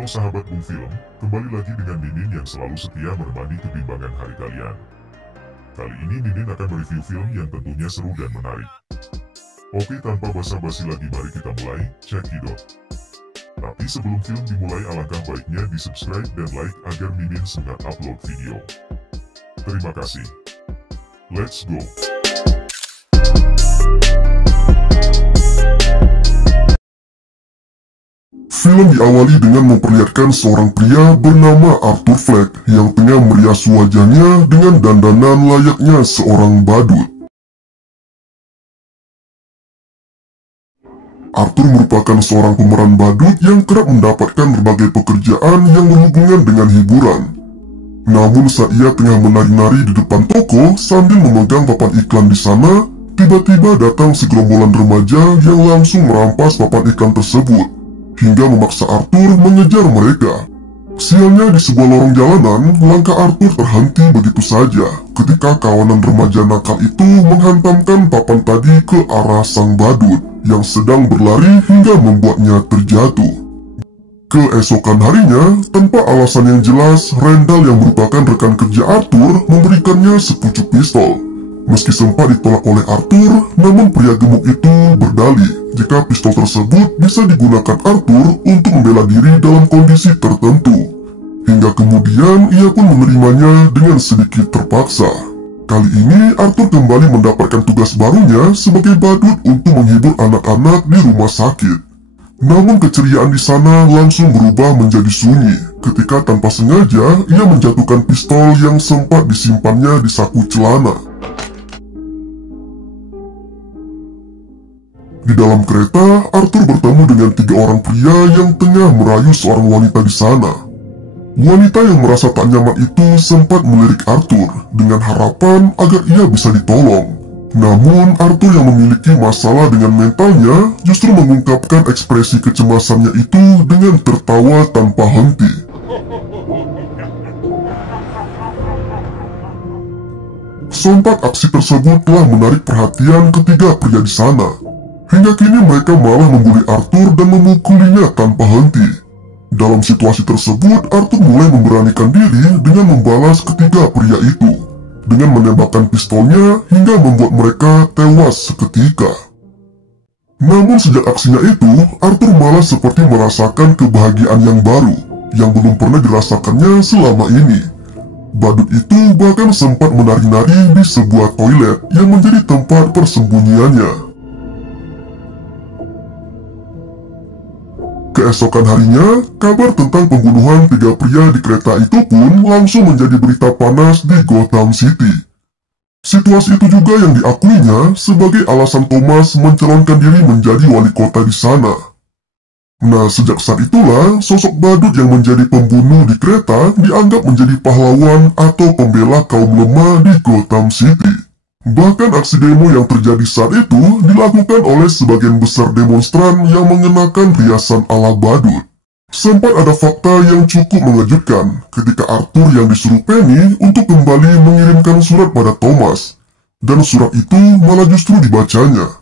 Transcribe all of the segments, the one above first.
Halo sahabat Bung Film, kembali lagi dengan Mimin yang selalu setia menemani kebimbangan hari kalian. Kali ini Mimin akan mereview film yang tentunya seru dan menarik. Oke, tanpa basa-basi lagi mari kita mulai, cekidot. Tapi sebelum film dimulai alangkah baiknya di subscribe dan like agar Mimin semangat upload video. Terima kasih. Let's go. Film diawali dengan memperlihatkan seorang pria bernama Arthur Fleck yang tengah merias wajahnya dengan dandanan layaknya seorang badut. Arthur merupakan seorang pemeran badut yang kerap mendapatkan berbagai pekerjaan yang berhubungan dengan hiburan. Namun saat ia tengah menari-nari di depan toko sambil memegang papan iklan di sana, tiba-tiba datang segerombolan remaja yang langsung merampas papan iklan tersebut hingga memaksa Arthur mengejar mereka. Sialnya di sebuah lorong jalanan, langkah Arthur terhenti begitu saja ketika kawanan remaja nakal itu menghantamkan papan tadi ke arah sang badut yang sedang berlari hingga membuatnya terjatuh. Keesokan harinya, tanpa alasan yang jelas, Randall yang merupakan rekan kerja Arthur memberikannya sepucuk pistol. Meski sempat ditolak oleh Arthur, namun pria gemuk itu berdalih jika pistol tersebut bisa digunakan Arthur untuk membela diri dalam kondisi tertentu. Hingga kemudian ia pun menerimanya dengan sedikit terpaksa. Kali ini Arthur kembali mendapatkan tugas barunya sebagai badut untuk menghibur anak-anak di rumah sakit. Namun keceriaan di sana langsung berubah menjadi sunyi ketika tanpa sengaja ia menjatuhkan pistol yang sempat disimpannya di saku celana. Di dalam kereta, Arthur bertemu dengan 3 orang pria yang tengah merayu seorang wanita di sana. Wanita yang merasa tak nyaman itu sempat melirik Arthur dengan harapan agar ia bisa ditolong. Namun, Arthur yang memiliki masalah dengan mentalnya justru mengungkapkan ekspresi kecemasannya itu dengan tertawa tanpa henti. Sontak aksi tersebut telah menarik perhatian ketiga pria di sana. Hingga kini mereka malah membuli Arthur dan memukulinya tanpa henti. Dalam situasi tersebut, Arthur mulai memberanikan diri dengan membalas ketiga pria itu dengan menembakkan pistolnya hingga membuat mereka tewas seketika. Namun sejak aksinya itu, Arthur malah seperti merasakan kebahagiaan yang baru yang belum pernah dirasakannya selama ini. Badut itu bahkan sempat menari-nari di sebuah toilet yang menjadi tempat persembunyiannya. Keesokan harinya, kabar tentang pembunuhan 3 pria di kereta itu pun langsung menjadi berita panas di Gotham City. Situasi itu juga yang diakuinya sebagai alasan Thomas mencalonkan diri menjadi wali kota di sana. Nah, sejak saat itulah, sosok badut yang menjadi pembunuh di kereta dianggap menjadi pahlawan atau pembela kaum lemah di Gotham City. Bahkan aksi demo yang terjadi saat itu dilakukan oleh sebagian besar demonstran yang mengenakan riasan ala badut. Sempat ada fakta yang cukup mengejutkan ketika Arthur yang disuruh Penny untuk kembali mengirimkan surat pada Thomas. Dan surat itu malah justru dibacanya.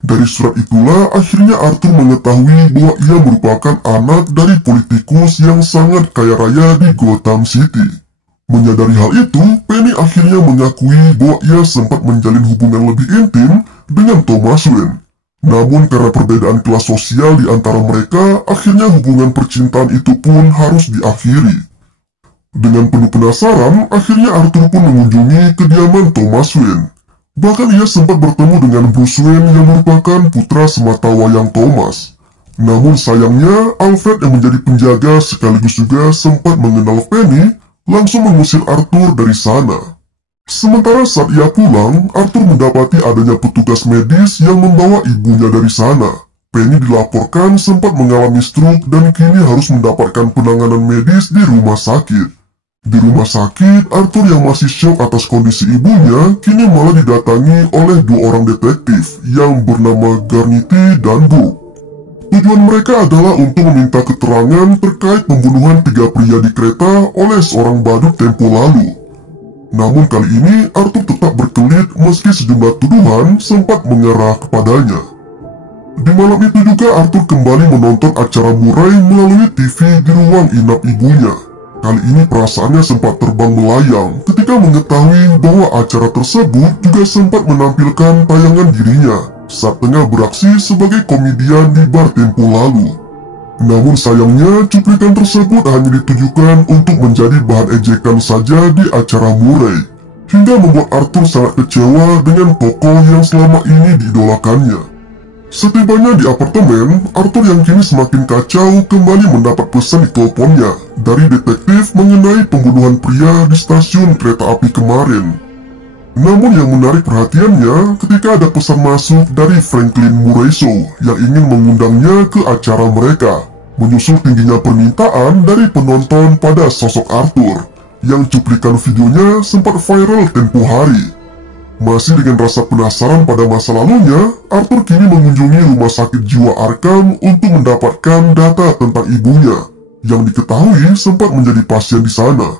Dari surat itulah akhirnya Arthur mengetahui bahwa ia merupakan anak dari politikus yang sangat kaya raya di Gotham City. Menyadari hal itu, Penny akhirnya mengakui bahwa ia sempat menjalin hubungan lebih intim dengan Thomas Wayne. Namun karena perbedaan kelas sosial di antara mereka, akhirnya hubungan percintaan itu pun harus diakhiri. Dengan penuh penasaran, akhirnya Arthur pun mengunjungi kediaman Thomas Wayne. Bahkan ia sempat bertemu dengan Bruce Wayne yang merupakan putra sematawayang Thomas. Namun sayangnya, Alfred yang menjadi penjaga sekaligus juga sempat mengenal Penny, langsung mengusir Arthur dari sana. Sementara saat ia pulang, Arthur mendapati adanya petugas medis yang membawa ibunya dari sana. Penny dilaporkan sempat mengalami stroke dan kini harus mendapatkan penanganan medis di rumah sakit. Di rumah sakit, Arthur yang masih syok atas kondisi ibunya, kini malah didatangi oleh 2 orang detektif yang bernama Garnity dan Book. Tujuan mereka adalah untuk meminta keterangan terkait pembunuhan 3 pria di kereta oleh seorang badut tempo lalu. Namun kali ini Arthur tetap berkelit meski sejumlah tuduhan sempat mengarah kepadanya. Di malam itu juga Arthur kembali menonton acara Murray melalui TV di ruang inap ibunya. Kali ini perasaannya sempat terbang melayang ketika mengetahui bahwa acara tersebut juga sempat menampilkan tayangan dirinya saat tengah beraksi sebagai komedian di bar tempo lalu. Namun sayangnya cuplikan tersebut hanya ditujukan untuk menjadi bahan ejekan saja di acara Murray, hingga membuat Arthur sangat kecewa dengan tokoh yang selama ini diidolakannya. Setibanya di apartemen, Arthur yang kini semakin kacau kembali mendapat pesan di teleponnya dari detektif mengenai pembunuhan pria di stasiun kereta api kemarin. Namun yang menarik perhatiannya ketika ada pesan masuk dari Franklin Murray yang ingin mengundangnya ke acara mereka, menyusul tingginya permintaan dari penonton pada sosok Arthur, yang cuplikan videonya sempat viral tempo hari. Masih dengan rasa penasaran pada masa lalunya, Arthur kini mengunjungi rumah sakit jiwa Arkham untuk mendapatkan data tentang ibunya, yang diketahui sempat menjadi pasien di sana.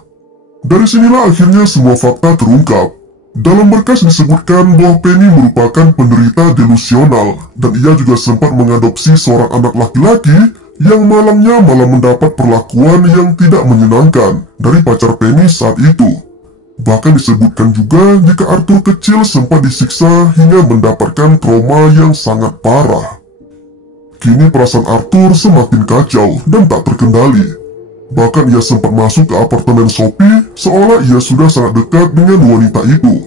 Dari sinilah akhirnya semua fakta terungkap. Dalam berkas disebutkan bahwa Penny merupakan penderita delusional, dan ia juga sempat mengadopsi seorang anak laki-laki yang malamnya malah mendapat perlakuan yang tidak menyenangkan dari pacar Penny saat itu. Bahkan disebutkan juga jika Arthur kecil sempat disiksa hingga mendapatkan trauma yang sangat parah. Kini perasaan Arthur semakin kacau dan tak terkendali. Bahkan ia sempat masuk ke apartemen Sophie seolah ia sudah sangat dekat dengan wanita itu.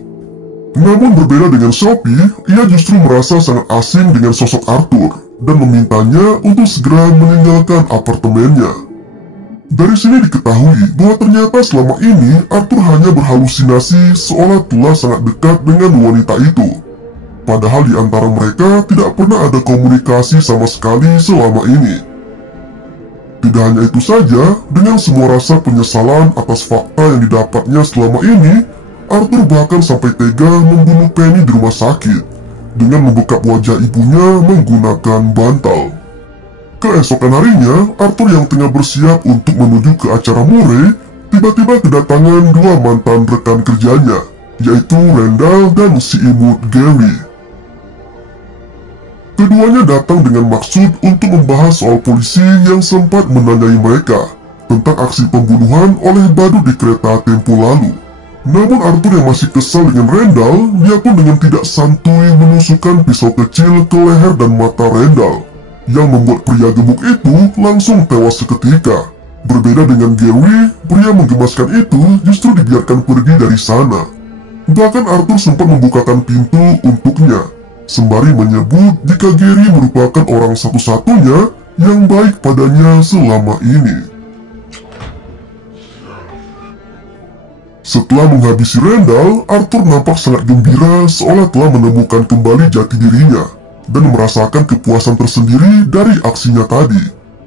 Namun berbeda dengan Sophie, ia justru merasa sangat asing dengan sosok Arthur dan memintanya untuk segera meninggalkan apartemennya. Dari sini diketahui bahwa ternyata selama ini Arthur hanya berhalusinasi seolah telah sangat dekat dengan wanita itu. Padahal di antara mereka tidak pernah ada komunikasi sama sekali selama ini. Tidak hanya itu saja, dengan semua rasa penyesalan atas fakta yang didapatnya selama ini, Arthur bahkan sampai tega membunuh Penny di rumah sakit dengan membekap wajah ibunya menggunakan bantal. Keesokan harinya, Arthur yang tengah bersiap untuk menuju ke acara Murray, tiba-tiba kedatangan dua mantan rekan kerjanya, yaitu Randall dan si imut Gary. Keduanya datang dengan maksud untuk membahas soal polisi yang sempat menanyai mereka tentang aksi pembunuhan oleh badut di kereta tempo lalu. Namun Arthur yang masih kesal dengan Randall, dia pun dengan tidak santuy menusukkan pisau kecil ke leher dan mata Randall, yang membuat pria gemuk itu langsung tewas seketika. Berbeda dengan Gary, pria menggemaskan itu justru dibiarkan pergi dari sana. Bahkan Arthur sempat membukakan pintu untuknya, sembari menyebut jika Gary merupakan orang satu-satunya yang baik padanya selama ini. Setelah menghabisi Randall, Arthur nampak sangat gembira seolah telah menemukan kembali jati dirinya dan merasakan kepuasan tersendiri dari aksinya tadi.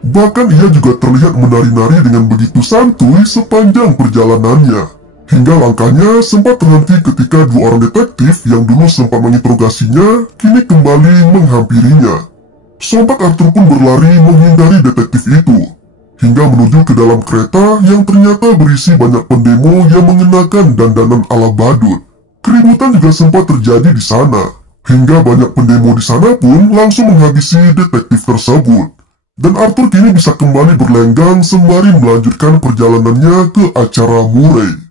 Bahkan ia juga terlihat menari-nari dengan begitu santuy sepanjang perjalanannya. Hingga langkahnya sempat terhenti ketika dua orang detektif yang dulu sempat menginterogasinya kini kembali menghampirinya. Sontak Arthur pun berlari menghindari detektif itu, hingga menuju ke dalam kereta yang ternyata berisi banyak pendemo yang mengenakan dandanan ala badut. Keributan juga sempat terjadi di sana, hingga banyak pendemo di sana pun langsung menghabisi detektif tersebut. Dan Arthur kini bisa kembali berlenggang sembari melanjutkan perjalanannya ke acara Murray.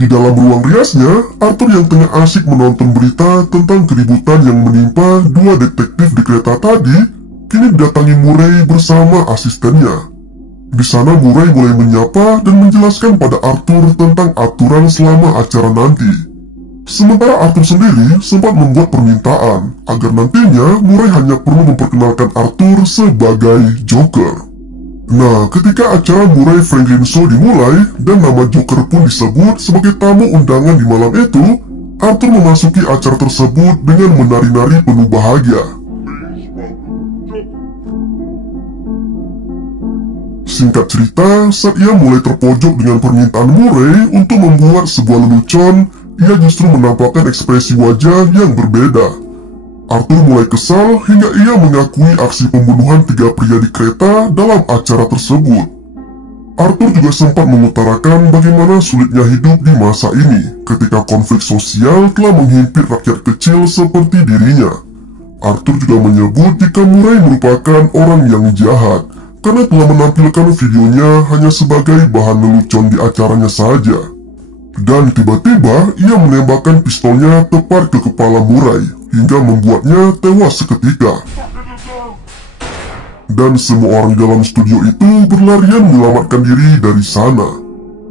Di dalam ruang riasnya, Arthur yang tengah asik menonton berita tentang keributan yang menimpa dua detektif di kereta tadi, kini didatangi Murray bersama asistennya. Di sana Murray mulai menyapa dan menjelaskan pada Arthur tentang aturan selama acara nanti. Sementara Arthur sendiri sempat membuat permintaan agar nantinya Murray hanya perlu memperkenalkan Arthur sebagai Joker. Nah, ketika acara Murray Franklin Show dimulai dan nama Joker pun disebut sebagai tamu undangan di malam itu, Arthur memasuki acara tersebut dengan menari-nari penuh bahagia. Singkat cerita, saat ia mulai terpojok dengan permintaan Murray untuk membuat sebuah lelucon, ia justru menampakkan ekspresi wajah yang berbeda. Arthur mulai kesal hingga ia mengakui aksi pembunuhan 3 pria di kereta dalam acara tersebut. Arthur juga sempat mengutarakan bagaimana sulitnya hidup di masa ini ketika konflik sosial telah menghimpit rakyat kecil seperti dirinya. Arthur juga menyebut jika Murray merupakan orang yang jahat karena telah menampilkan videonya hanya sebagai bahan lelucon di acaranya saja. Dan tiba-tiba ia menembakkan pistolnya tepat ke kepala Murray hingga membuatnya tewas seketika. Dan semua orang dalam studio itu berlarian menyelamatkan diri dari sana.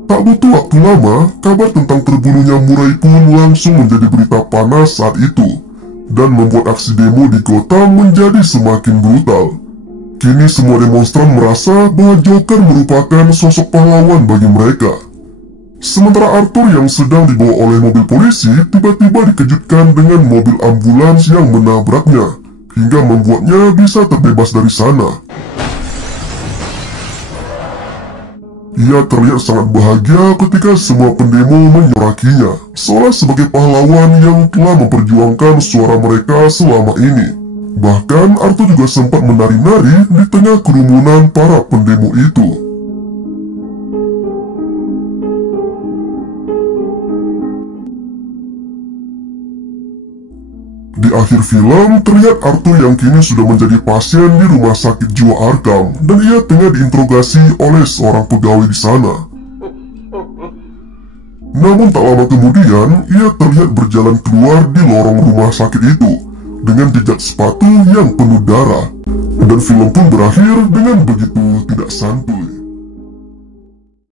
Tak butuh waktu lama, kabar tentang terbunuhnya Murray pun langsung menjadi berita panas saat itu, dan membuat aksi demo di Gotham menjadi semakin brutal. Kini semua demonstran merasa bahwa Joker merupakan sosok pahlawan bagi mereka. Sementara Arthur yang sedang dibawa oleh mobil polisi tiba-tiba dikejutkan dengan mobil ambulans yang menabraknya, hingga membuatnya bisa terbebas dari sana. Ia terlihat sangat bahagia ketika semua pendemo menyorakinya, seolah sebagai pahlawan yang telah memperjuangkan suara mereka selama ini. Bahkan Arthur juga sempat menari-nari di tengah kerumunan para pendemo itu. Di akhir film, terlihat Arthur yang kini sudah menjadi pasien di rumah sakit jiwa Arkham, dan ia tengah diinterogasi oleh seorang pegawai di sana. Namun tak lama kemudian, ia terlihat berjalan keluar di lorong rumah sakit itu, dengan jejak sepatu yang penuh darah. Dan film pun berakhir dengan begitu tidak santuy.